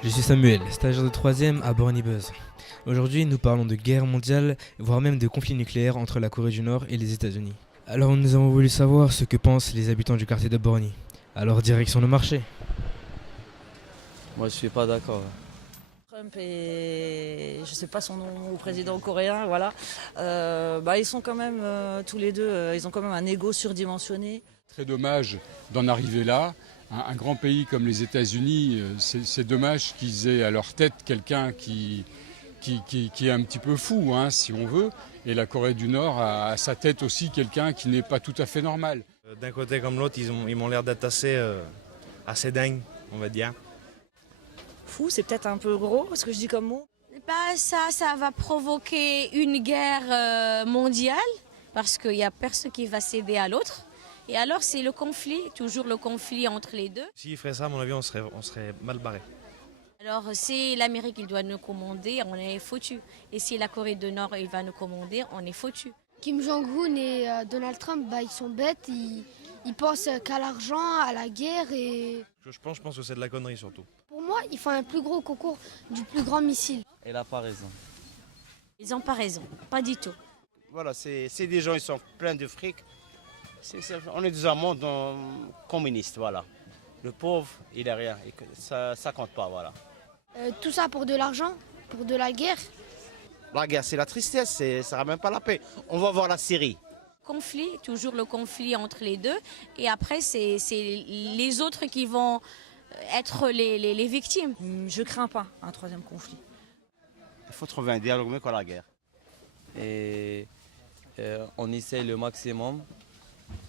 Je suis Samuel, stagiaire de 3e à Borny-Buzz. Aujourd'hui, nous parlons de guerre mondiale, voire même de conflit nucléaire entre la Corée du Nord et les États-Unis. Alors nous avons voulu savoir ce que pensent les habitants du quartier de Borny. Alors direction le marché. Moi, je suis pas d'accord. Trump et je sais pas son nom, président coréen, voilà. Ils sont quand même tous les deux, ils ont quand même un ego surdimensionné. Très dommage d'en arriver là. Un grand pays comme les États-Unis, c'est dommage qu'ils aient à leur tête quelqu'un qui est un petit peu fou, hein, si on veut. Et la Corée du Nord a à sa tête aussi quelqu'un qui n'est pas tout à fait normal. D'un côté comme l'autre, ils m'ont l'air d'être assez dingues, on va dire. Fou, c'est peut-être un peu gros ce que je dis comme mot. Ça va provoquer une guerre mondiale parce qu'il n'y a personne qui va céder à l'autre. Et alors c'est le conflit, toujours le conflit entre les deux. S'ils feraient ça, à mon avis, on serait mal barré. Alors si l'Amérique il doit nous commander, on est foutu. Et si la Corée du Nord il va nous commander, on est foutu. Kim Jong-un et Donald Trump, ils sont bêtes, ils pensent qu'à l'argent, à la guerre et... Je pense que c'est de la connerie surtout. Pour moi, il faut un plus gros concours du plus grand missile. Elle n'a pas raison. Ils n'ont pas raison, pas du tout. Voilà, c'est des gens, ils sont pleins de fric. On est dans un monde communiste, voilà. Le pauvre, il n'a rien, ça compte pas, voilà. Tout ça pour de l'argent, pour de la guerre. La guerre, c'est la tristesse, ça ne ramène pas la paix. On va voir la Syrie. Conflit, toujours le conflit entre les deux. Et après, c'est les autres qui vont être les victimes. Je crains pas un troisième conflit. Il faut trouver un dialogue mieux que la guerre. Et on essaie le maximum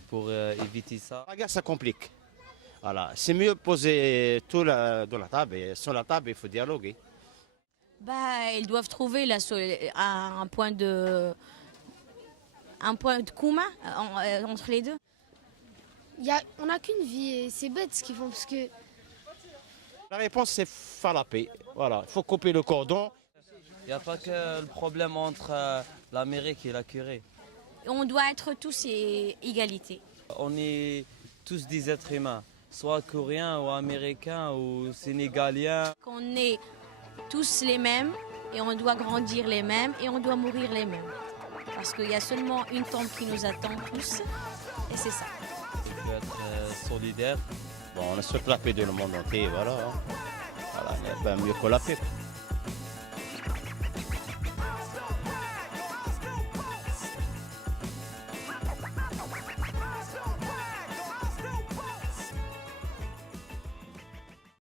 pour éviter ça. La guerre, ça complique. Voilà. C'est mieux poser tout dans la table. Et sur la table, il faut dialoguer. Ils doivent trouver un point de commun entre les deux. On n'a qu'une vie et c'est bête ce qu'ils font parce que... La réponse, c'est faire la paix. Voilà. Il faut couper le cordon. Il n'y a pas que le problème entre l'Amérique et la Corée. On doit être tous égalité. On est tous des êtres humains, soit coréens ou américains ou sénégaliens. On est tous les mêmes et on doit grandir les mêmes et on doit mourir les mêmes. Parce qu'il y a seulement une tombe qui nous attend tous et c'est ça. Il faut être solidaire. Bon, on souhaite la paix dans le monde entier, voilà. Voilà, il n'y a pas mieux que la paix.